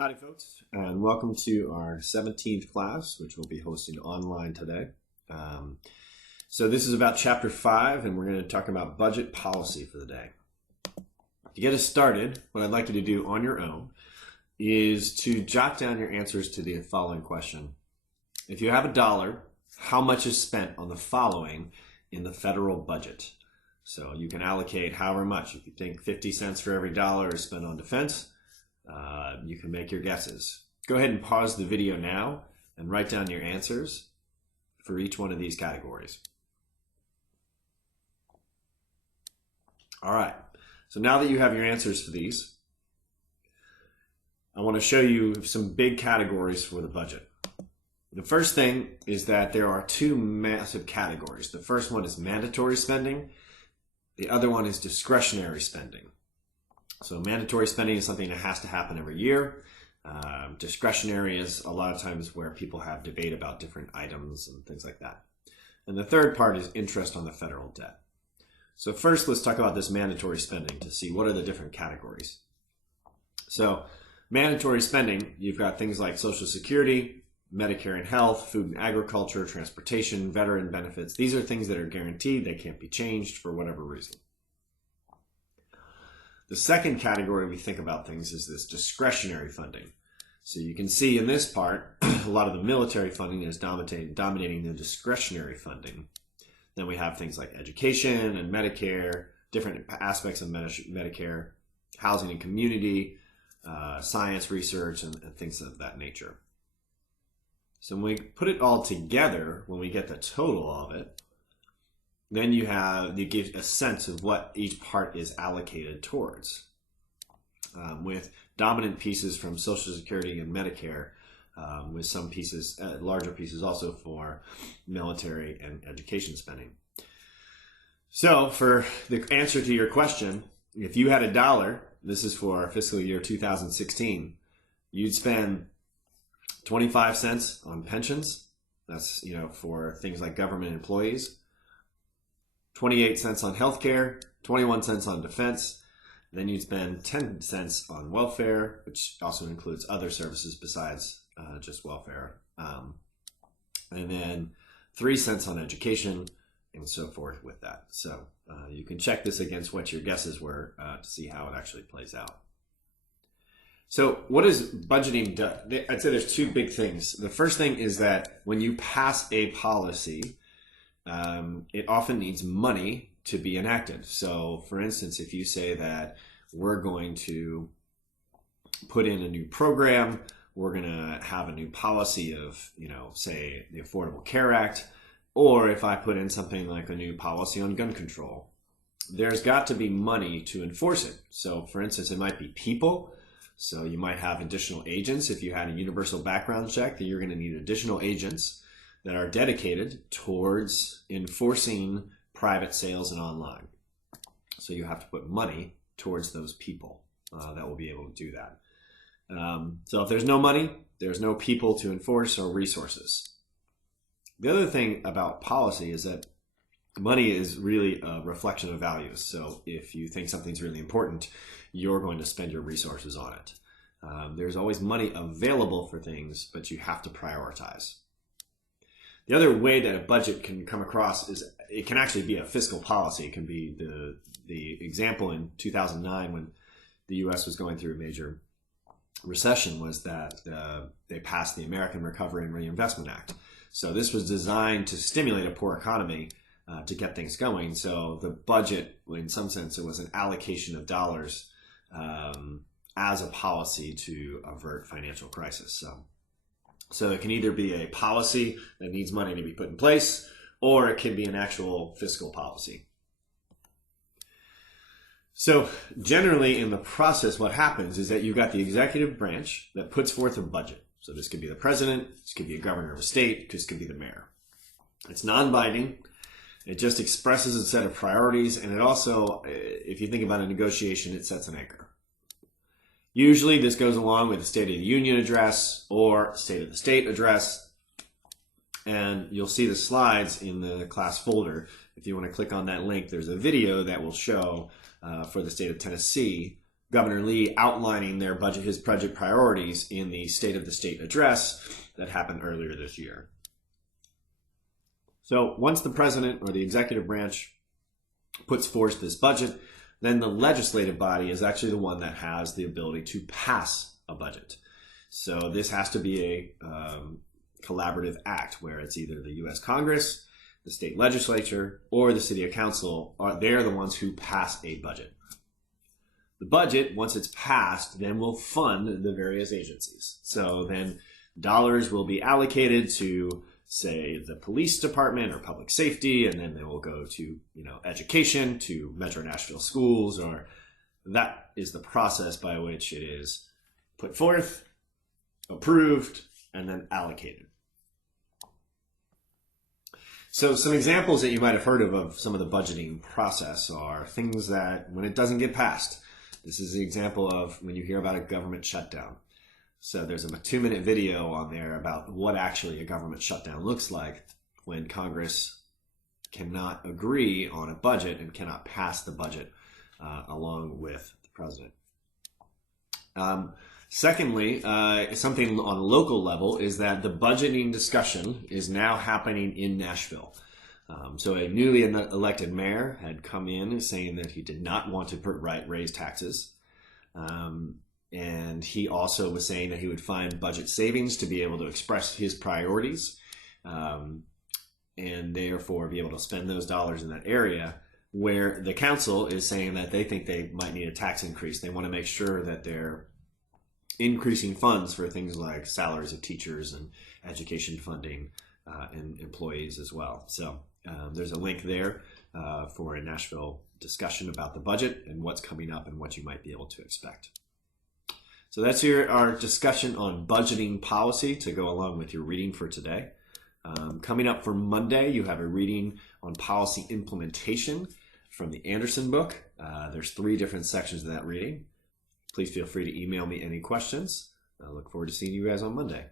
Howdy folks, and welcome to our 17th class, which we'll be hosting online today. So this is about chapter 5, and we're going to talk about budget policy for the day. To get us started, what I'd like you to do on your own is to jot down your answers to the following question. If you have $1, how much is spent on the following in the federal budget? So you can allocate however much. If you think 50 cents for every dollar is spent on defense, you can make your guesses. Go ahead and pause the video now and write down your answers for each one of these categories. All right, so now that you have your answers for these, I want to show you some big categories for the budget. The first thing is that there are two massive categories. The first one is mandatory spending. The other one is discretionary spending. So mandatory spending is something that has to happen every year. Discretionary is a lot of times where people have debate about different items and things like that. And the third part is interest on the federal debt. So first, let's talk about this mandatory spending to see what are the different categories. So mandatory spending, you've got things like Social Security, Medicare and health, food and agriculture, transportation, veteran benefits. These are things that are guaranteed. They can't be changed for whatever reason. The second category we think about things is this discretionary funding. So you can see in this part, a lot of the military funding is dominating the discretionary funding. Then we have things like education and Medicare, different aspects of Medicare, housing and community, science research, and things of that nature. So when we put it all together, when we get the total of it, then you give a sense of what each part is allocated towards, with dominant pieces from Social Security and Medicare, with some pieces, larger pieces also for military and education spending. So for the answer to your question, if you had $1, this is for fiscal year 2016, you'd spend 25 cents on pensions. That's, for things like government employees. 28 cents on healthcare, 21 cents on defense, then you'd spend 10 cents on welfare, which also includes other services besides just welfare, and then 3 cents on education, and so forth with that. So you can check this against what your guesses were to see how it actually plays out. So what is budgeting do? I'd say there's two big things. The first thing is that when you pass a policy, it often needs money to be enacted. So for instance, if you say that we're going to put in a new program, we're going to have a new policy of, say the Affordable Care Act, or if I put in something like a new policy on gun control, there's got to be money to enforce it. So for instance, it might be people. So you might have additional agents. If you had a universal background check, then you're going to need additional agents that are dedicated towards enforcing private sales and online. So you have to put money towards those people that will be able to do that. So if there's no money, there's no people to enforce or resources. The other thing about policy is that money is really a reflection of values. So if you think something's really important, you're going to spend your resources on it. There's always money available for things, but you have to prioritize. The other way that a budget can come across is it can actually be a fiscal policy. It can be the example in 2009 when the U.S. was going through a major recession was that they passed the American Recovery and Reinvestment Act. So this was designed to stimulate a poor economy to get things going. So the budget, in some sense, it was an allocation of dollars as a policy to avert financial crisis. So it can either be a policy that needs money to be put in place, or it can be an actual fiscal policy. So generally in the process, what happens is that you've got the executive branch that puts forth a budget. So this could be the president, this could be a governor of a state, this could be the mayor. It's non-binding. It just expresses a set of priorities, and it also, if you think about a negotiation, it sets an anchor. Usually this goes along with the State of the Union address or State of the State address. And you'll see the slides in the class folder. If you want to click on that link, there's a video that will show for the state of Tennessee Governor Lee outlining his budget priorities in the State of the State address that happened earlier this year. So once the president or the executive branch puts forth this budget, then the legislative body is actually the one that has the ability to pass a budget. So this has to be a collaborative act where it's either the U.S. Congress, the state legislature, or the city council. They're the ones who pass a budget. The budget, once it's passed, then will fund the various agencies. So then dollars will be allocated to, say, the police department or public safety, and then they will go to, education, to Metro Nashville schools, or that is the process by which it is put forth, approved, and then allocated. So some examples that you might have heard of some of the budgeting process are things that when it doesn't get passed. This is the example of when you hear about a government shutdown. So there's a 2-minute video on there about what actually a government shutdown looks like when Congress cannot agree on a budget and cannot pass the budget along with the president. Secondly, something on a local level is that the budgeting discussion is now happening in Nashville. So a newly elected mayor had come in saying that he did not want to raise taxes. And he also was saying that he would find budget savings to be able to express his priorities and therefore be able to spend those dollars in that area, where the council is saying that they think they might need a tax increase. They want to make sure that they're increasing funds for things like salaries of teachers and education funding and employees as well. So there's a link there for a Nashville discussion about the budget and what's coming up and what you might be able to expect. So that's our discussion on budgeting policy to go along with your reading for today. Coming up for Monday, you have a reading on policy implementation from the Anderson book. There's 3 different sections of that reading. Please feel free to email me any questions. I look forward to seeing you guys on Monday.